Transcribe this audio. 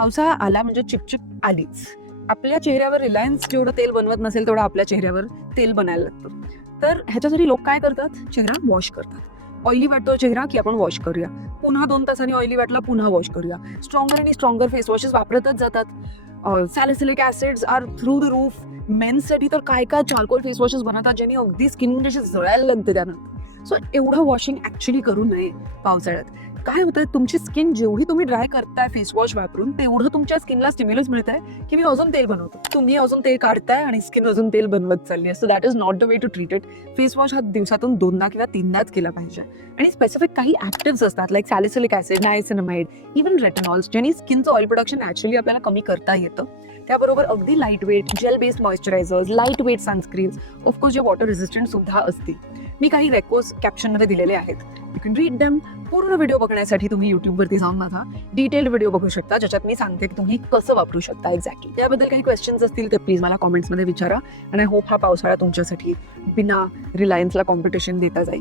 पावसाळा आला म्हणजे चिपचिप आलीच. आपल्या चेहऱ्यावर रिलायन्स जेवढं तेल बनवत नसेल तेवढं आपल्या चेहऱ्यावर तेल बनायला लागतं. तर ह्याच्यासाठी लोक काय करतात, चेहरा वॉश करतात. ऑइली वाटतो चेहरा की आपण वॉश करूया, पुन्हा 2 तासांनी ऑइली वाटला पुन्हा वॉश करूया. स्ट्रॉंगर आणि स्ट्रॉंगर फेस वॉशेस वापरतच जातात. Salicylic acids are through the roof. मेन्ससाठी तर काय काय चारकोल फेस वॉशेस बनवतात ज्यांनी अगदी स्किन म्हणजे जळायला लागते त्यानंतर. सो एवढं वॉशिंग ऍक्च्युली करू नये पावसाळ्यात. काय होतं, तुमची स्किन जेवढी तुम्ही ड्राय करताय फेस वॉश वापरून तेवढं तुमच्या स्किनला स्टिम्युलस मिळत आहे की मी अजून तेल बनवतो. तुम्ही अजून तेल काढताय आणि स्किन अजून तेल बनवत चालली आहे. So that is not the way to treat it. Face wash हा दिवसातून 2दा किंवा 3दाच केला पाहिजे. आणि स्पेसिफिक काही ऍक्टिव्स असतात like salicylic acid, niacinamide, even retinols, ज्यांनी स्किनचं ऑइल प्रोडक्शन नॅचरली आपल्याला कमी करता येतं. त्याबरोबर अगदी light weight gel based moisturisers, light weight sunscreens, of course जे वॉटर रेझिस्टंट सुद्धा असतील. मी काही रेकोज कॅप्शनमध्ये दिलेले आहेत, यू कॅन रीड देम. पूर्ण व्हिडिओ बघण्यासाठी तुम्ही युट्यूबवरती जाऊन माझा डिटेल्ड व्हिडिओ बघू शकता, ज्याच्यात मी सांगते की तुम्ही कसं वापरू शकता एक्झॅक्टली. त्याबद्दल काही क्वेश्चन्स असतील तर प्लीज मला कॉमेंट्समध्ये विचारा. आणि आय होप हा पावसाळा तुमच्यासाठी बिना रिलायन्सला कॉम्पिटिशन देता जाईल.